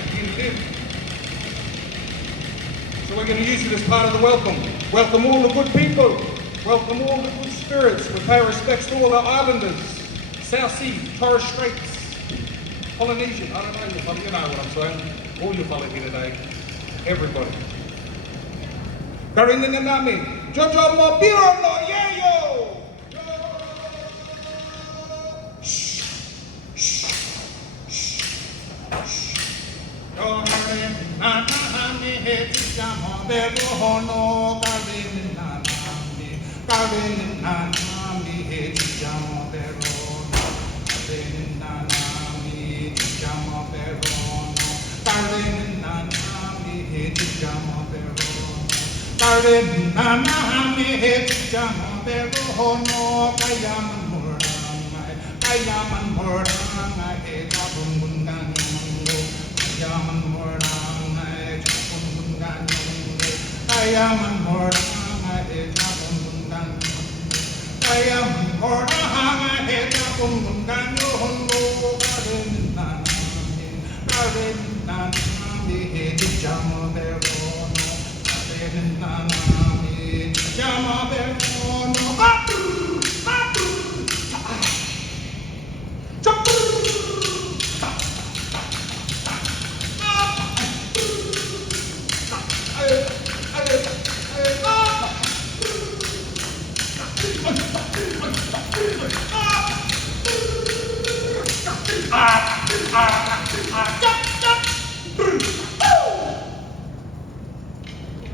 Rekindling. So we're going to use it as part of the welcome. Welcome all the good people. Welcome all the good spirits. We pay respects to all our islanders. South Sea, Torres Straits, Polynesian. I don't know your fellow, you know what I'm saying. All your fellow here today. Everybody. Karin na namin. Jojo mo biro no yayo. Karin na namin hejamo bebo no karin na namin. Karin na namin hejamo bebo. Karin na namin hejamo bebo. Karin na namin hejamo bebo. Karin na namin hejamo bebo no kayaman murangay. Kayaman murangay hejabong bungan mo. Kayaman murangay hejabong bungan mo. Kayaman murangay hejabong bungan mo. Kayaman murangay hejabong bungan mo. Karin na namin hejamo bebo no. Karin na namin hejamo bebo no.